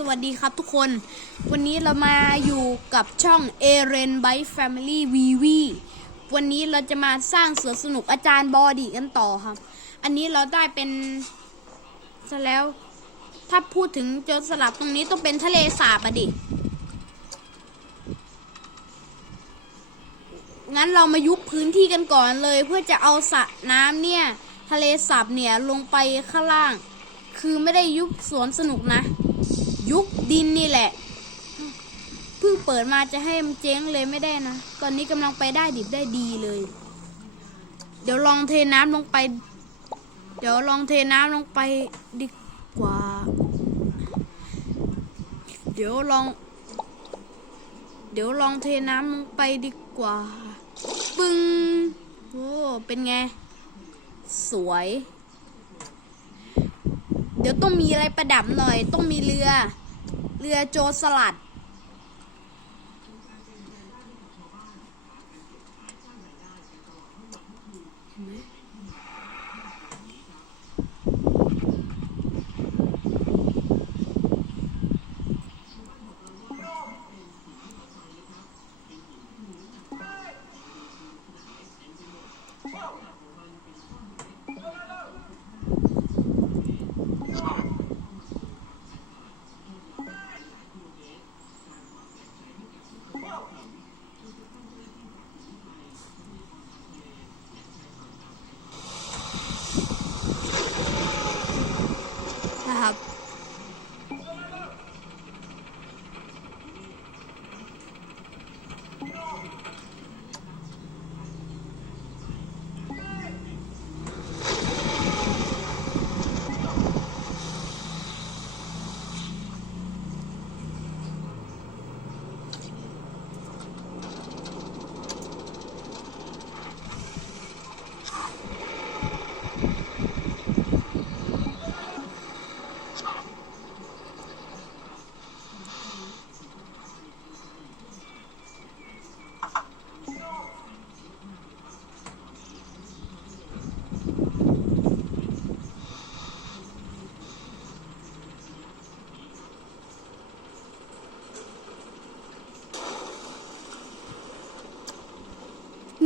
สวัสดีครับทุกคน วันนี้เรามาอยู่กับช่อง a r e n b y Family VV วันนี้เราจะมาสร้างสวนสนุกอาจารย์บอดีกันต่อครับ อันนี้เราได้เป็นซะแล้ว ถ้าพูดถึงโจรสลัดตรงนี้ต้องเป็นทะเลสาบอะดิ งั้นเรามายุบพื้นที่กันก่อนเลย เพื่อจะเอาสระน้ำเนี่ย ทะเลสาบเนี่ยลงไปข้างล่าง คือไม่ได้ยุบสวนสนุกนะ ยุบดินนี่แหละเพิ่งเปิดมาจะให้มันเจ๊งเลยไม่ได้นะ ตอนนี้กำลังไปได้ดิบได้ดีเลย เดี๋ยวลองเทน้ำลงไป เดี๋ยวลองเทน้ำลงไปดีกว่า เดี๋ยวลอง เดี๋ยวลองเทน้ำลงไปดีกว่า ปึ้งโอ้เป็นไง สวย เดี๋ยวต้องมีอะไรประดับหน่อย ต้องมีเรือ เรือโจรสลัด นะครับ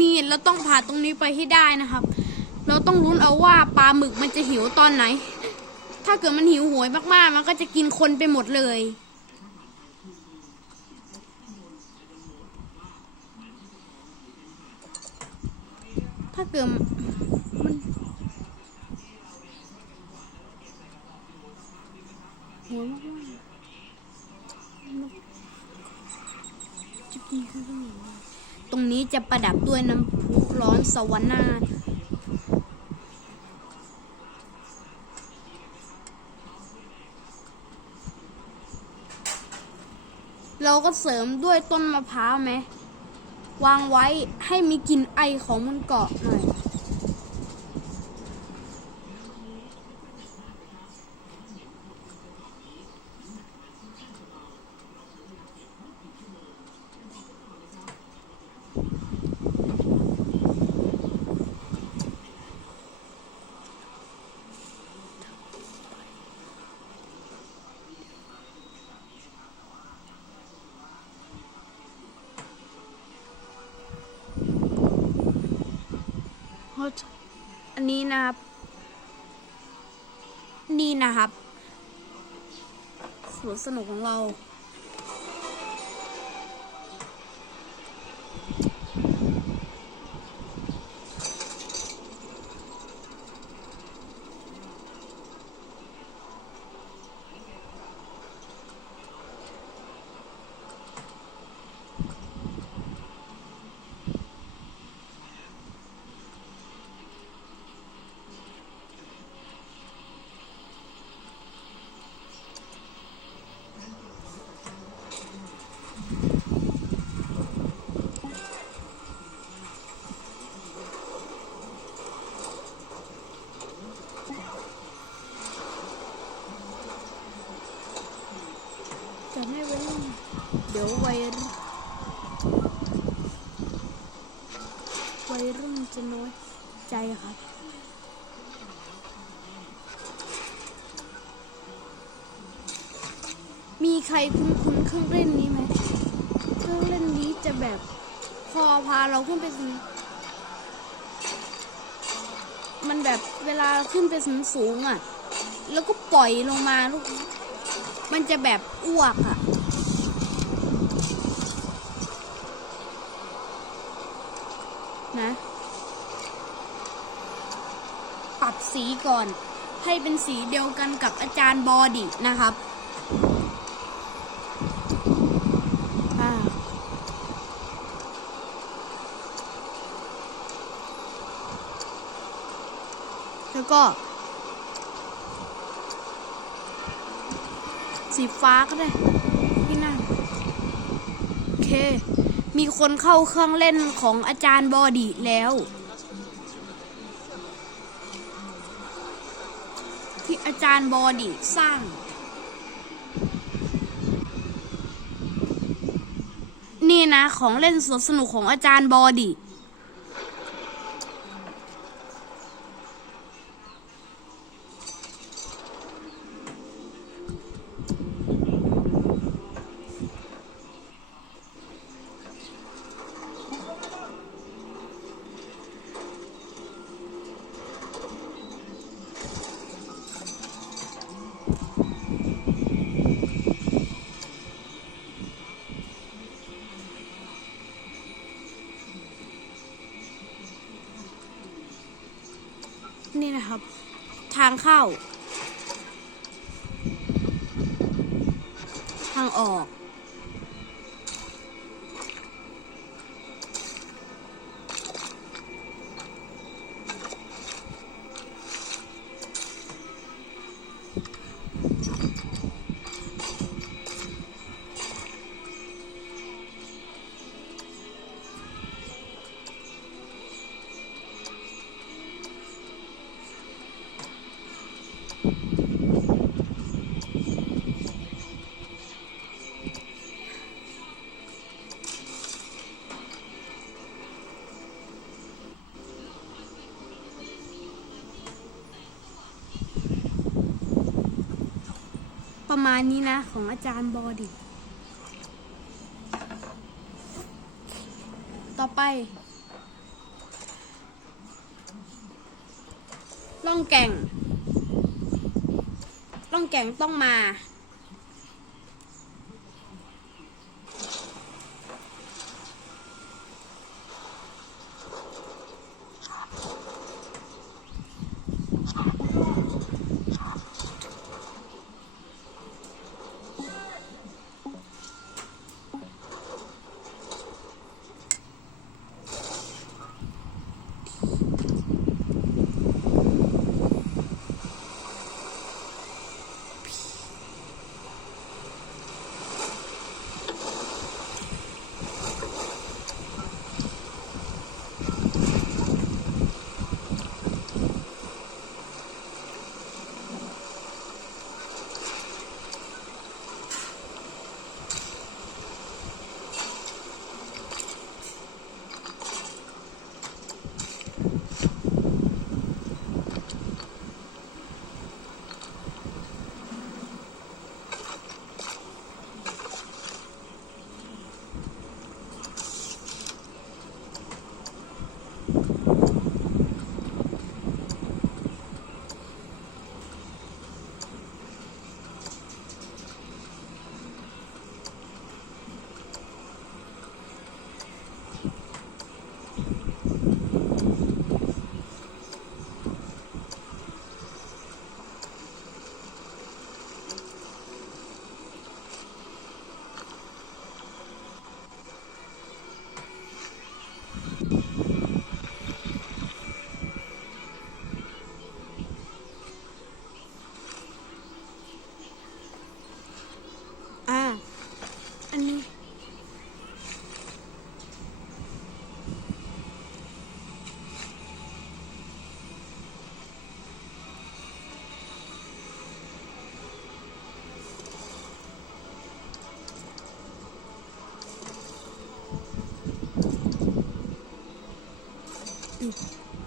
นี่ เราต้องผ่านตรงนี้ไปให้ได้นะครับ เราต้องลุ้นเอาว่าปลาหมึกมันจะหิวตอนไหน ถ้าเกิดมันหิวโหยมากๆ มันก็จะกินคนไปหมดเลย ถ้าเกิดมันโหยมากๆจะกินคนไปหมดเลยตรงนี้จะประดับด้วยน้ำ ร้อนสวรรค์นาเราก็เสริมด้วยต้นมะพร้าวไหม วางไว้ให้มีกลิ่นไอของมันเกาะหน่อย อันนี้นะครับ นี่นะครับสวนสนุกของเรา จะไม่เว้นเดี๋ย ววัยรุ่นวัยรุ่นจะน้อยใจครับมีใครคุ้นๆเครื่องเล่นนี้ไหม เครื่องเล่นนี้จะแบบพอพาเราขึ้นไปสูงมันแบบเวลาขึ้นไปสูงสูงอะ แล้วก็ปล่อยลงมาลูก มันจะแบบอ้วกอะ ปรับสี ก่อน ให้เป็นสีเดียวกันกับอาจารย์บอดีนะครับแล้วก็ สีฟ้าก็ได้ที่นั่นโอเค มีคนเข้าเครื่องเล่นของอาจารย์บอดีแล้ว จารย์บอดีสร้างนี่นะของเล่นสนสนุกของอาจารย์บอดี นี่นะครับ ทางเข้า ทางออก ประมาณนี้นะ ของอาจารย์บอดีต่อไป ล่องแก่ง ล่องแก่งต้องมา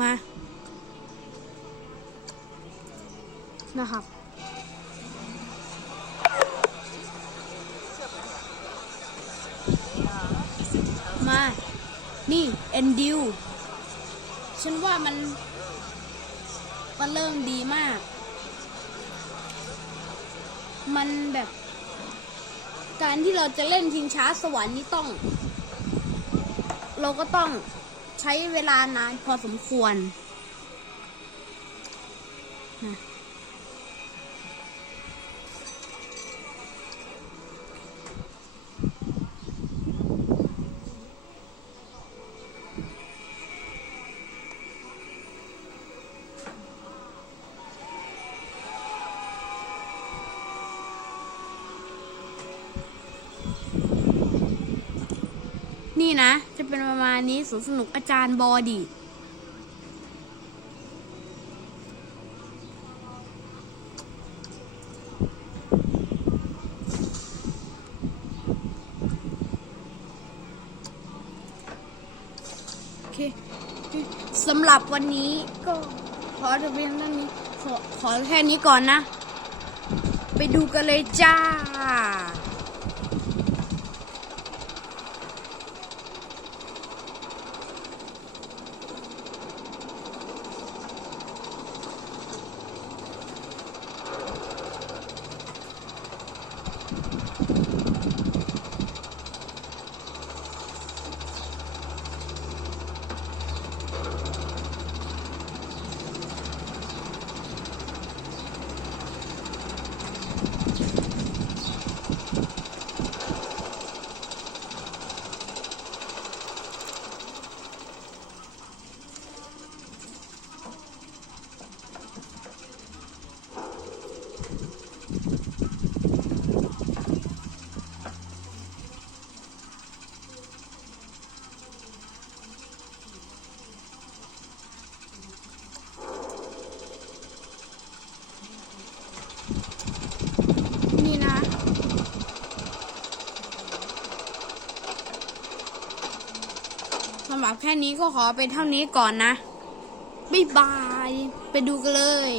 มา นะครับ มา นี่ เอ็นดิว ฉันว่ามัน มันเริ่มดีมาก มันแบบ การที่เราจะเล่นทิงช้าสวรรค์นี่ต้อง เราก็ต้อง ใช้เวลานานพอสมควรนะ เป็นประมาณนี้สวนสนุกอาจารย์บอดีโอเคสำหรับวันนี้ก็ขอจะเพียงเท่านี้ขอขอแค่นี้ก่อนนะ ไปดูกันเลยจ้า นี่นะ สำห รับแค่นี้ก็ขอเป็นเท่านี้ก่อนนะ บ๊ายบาย ไปดูกันเลย